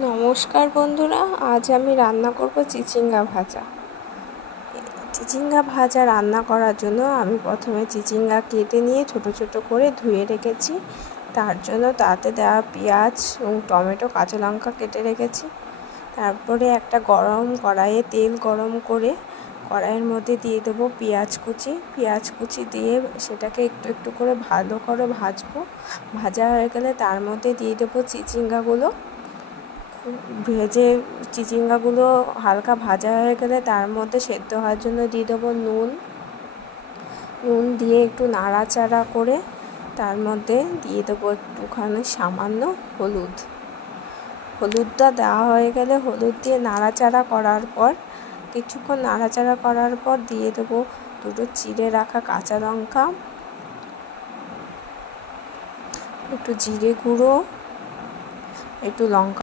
নমস্কার বন্ধুরা, আজ আমি রান্না করব চিচিঙ্গা ভাজা। চিচিঙ্গা ভাজা রান্না করার জন্য আমি প্রথমে চিচিঙ্গা কেটে নিয়ে ছোট ছোট করে ধুয়ে রেখেছি। তার জন্য তাতে দেওয়া পেঁয়াজ এবং টমেটো, কাঁচা লঙ্কা কেটে রেখেছি। তারপরে একটা গরম কড়াইয়ে তেল গরম করে কড়াইয়ের মধ্যে দিয়ে দেবো পেঁয়াজ কুচি দিয়ে সেটাকে একটু একটু করে ভালো করে ভাজবো। ভাজা হয়ে গেলে তার মধ্যে দিয়ে দেবো চিচিঙ্গাগুলো। ভেজে চিচিঙ্গাগুলো হালকা ভাজা হয়ে গেলে তার মধ্যে সেদ্ধ হওয়ার জন্য দিয়ে দেবো নুন দিয়ে একটু নাড়াচাড়া করে তার মধ্যে দিয়ে দেবো একটুখানি সামান্য হলুদটা দেওয়া হয়ে গেলে হলুদ দিয়ে নাড়াচাড়া করার পর কিছুক্ষণ নাড়াচাড়া করার পর দিয়ে দেবো দুটো চিড়ে রাখা কাঁচা লঙ্কা, একটু জিরে গুঁড়ো, একটু লঙ্কা